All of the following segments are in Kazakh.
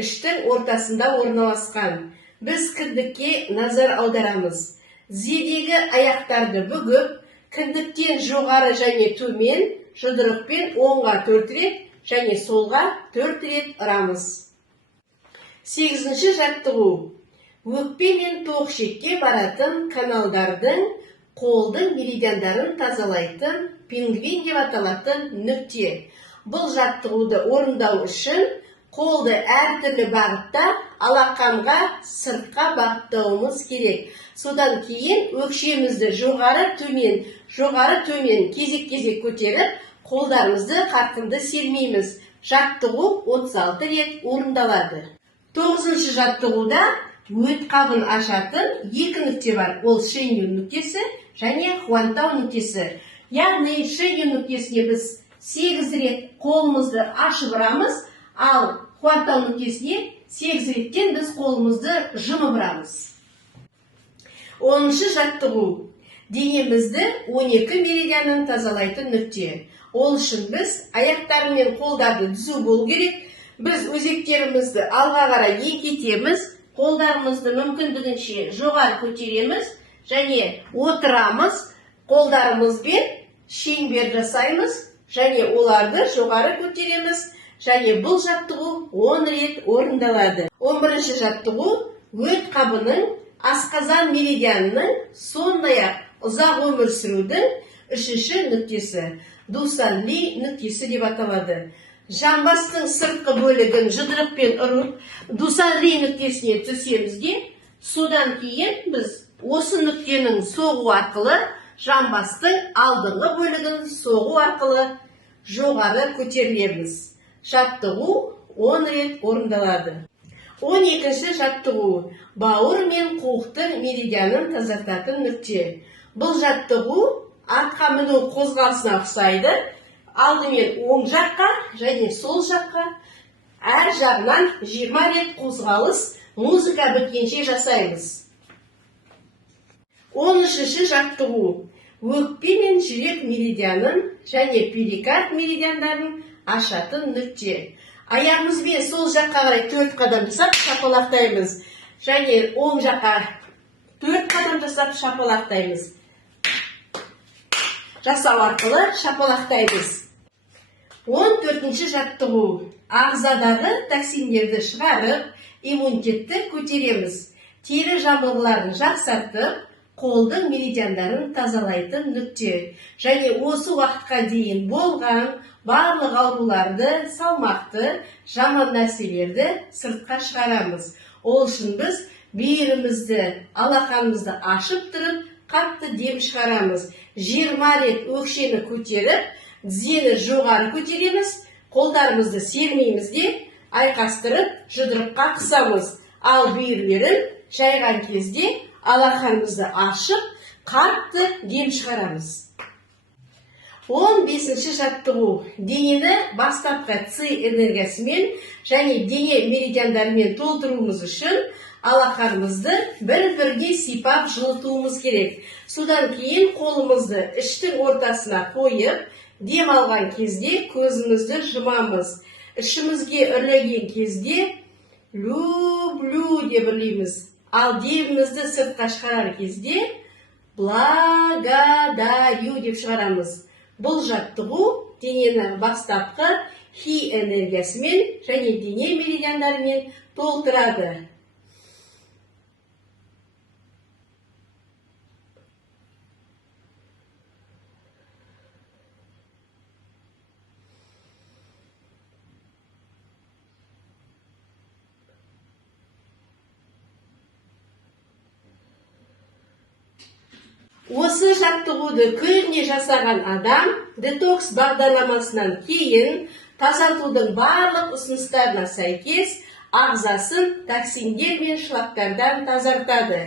іштің ортасында орналасқан. Біз кіндікке назар аударамыз. Тізедегі аяқтарды бүгіп, кіндіктен жоғары және төмен, жұдырықпен оңға 4 рет және солға 4 рет ұрамыз. 8-ші жаттығу. Өкпе мен тоқшекке баратын каналдардың қолдың меридиандарын тазалайтын пингвин деп аталатын нүкте. Бұл жаттығуды орындау үшін қолды әртүрлі бағытта алақанға сыртқа бағыттауымыз керек. Содан кейін өкшемізді жоғары төмен кезек-кезек көтеріп, қолдарымызды қарқынды сермейміз. Жаттығу 36 рет орындалады. 9-ші жаттығуда өт қабын ашатын 2 нүкте бар. Ол Шенью нүктесі және Хуантау нүктесі. Яғни Шенью нүктесіне біз 8 рет қолымызды ашып ұрамыз, ал Хуантау нүктесіне 8 реттен біз қолымызды жұмып ұрамыз. 10-шы жаттығу. Денемізді 12 меридианын тазалайтын нүкте. Ол үшін біз аяқтар мен қолдарды түзу болу керек. Біз өзектерімізді алға қарай еңкейтеміз, қолдарымызды мүмкіндігінше жоғары көтереміз және отырамыз, қолдарымызбен шеңбер жасаймыз және оларды жоғары көтереміз және бұл жаттығу 10 рет орындалады. 11-ші жаттығу өт қабының асқазан меридианының сондай-ақ ұзақ өмір сүрудің 3-ші нүктесі, Дусан-Ли нүктесі деп аталады. Жамбастың сыртқы бөлігін жұдырықпен ұрып, Дусан-Ли нүктесіне түсеміз де, содан кейін біз осы нүктенің соғу арқылы жамбастың алдыңғы бөлігін соғу арқылы жоғары көтерілеміз. Жаттығу 10 рет орындалады. 12-ші жаттығу. Бауыр мен қуықтың меридианын тазартатын нүкте. Бұл жаттығу артқа міну қозғалысына ұқсайды. Алдымен оң жаққа және сол жаққа әр жағынан 20 рет қозғалыс музыка біткенше жасаймыз. 13-ші жаттығу. Өкпе мен жүрек меридианын және перикард меридиандарын ашатын нүкте. Аяғымызбен сол жаққа қарай 4 қадам жасап шапалақтаймыз. Және оң жаққа 4 қадам жасап шапалақтаймыз. Жасау арқылы шапалақтаймыз. 14-ші жаттығу. Ағзадағы токсиндерді шығарып, иммунитетті көтереміз. Тері жабылғыларын жақсартып, қолдың меридиандарын тазалайтын нүкте. Және осы уақытқа дейін болған барлық ауруларды, салмақты, жаман нәрселерді сыртқа шығарамыз. Ол үшін біз бүйірімізді, алақанымызды ашып тұрып, қатты дем шығарамыз. 20 рет өкшені көтеріп, тізені жоғары көтереміз, қолдарымызды сермейміз де, айқастырып, жұдырыққа қысамыз. Ал бүйірлерін жайған кезде алақанымызды ашып, қатты дем шығарамыз. 15-ші жаттығу. Денені бастапқы ци энергиясымен және дене меридиандарымен толтыруымыз үшін алақанымызды бір-бірге сипап жылытуымыз керек. Содан кейін қолымызды іштің ортасына қойып, дем алған кезде көзімізді жұмамыз. Ішімізге үрлеген кезде люблю деп үрлейміз. Ал демімізді сыртқа шығарар кезде благодарю деп шығарамыз. Бұл жаттығу денені бастапқы хи энергиясымен және дене меридиандарымен толтырады. Осы жаттығуды күнде жасаған адам детокс бағдарламасынан кейін тазартудың барлық ұсыныстарына сәйкес ағзасын токсиндер мен шлактардан тазартады.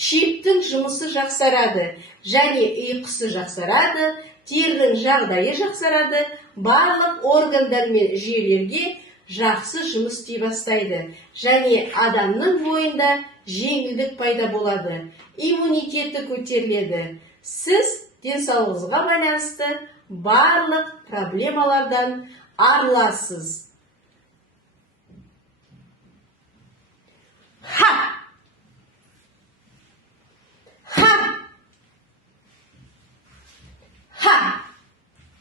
Шиптің жұмысы жақсарады және ұйқысы жақсарады, терінің жағдайы жақсарады, барлық органдар мен жүйелерге жақсы жұмыс істей бастайды және адамның бойында жеңілдік пайда болады, иммунитеті көтеріледі. Сіз денсаулығыңызға байланысты барлық проблемалардан арыласыз.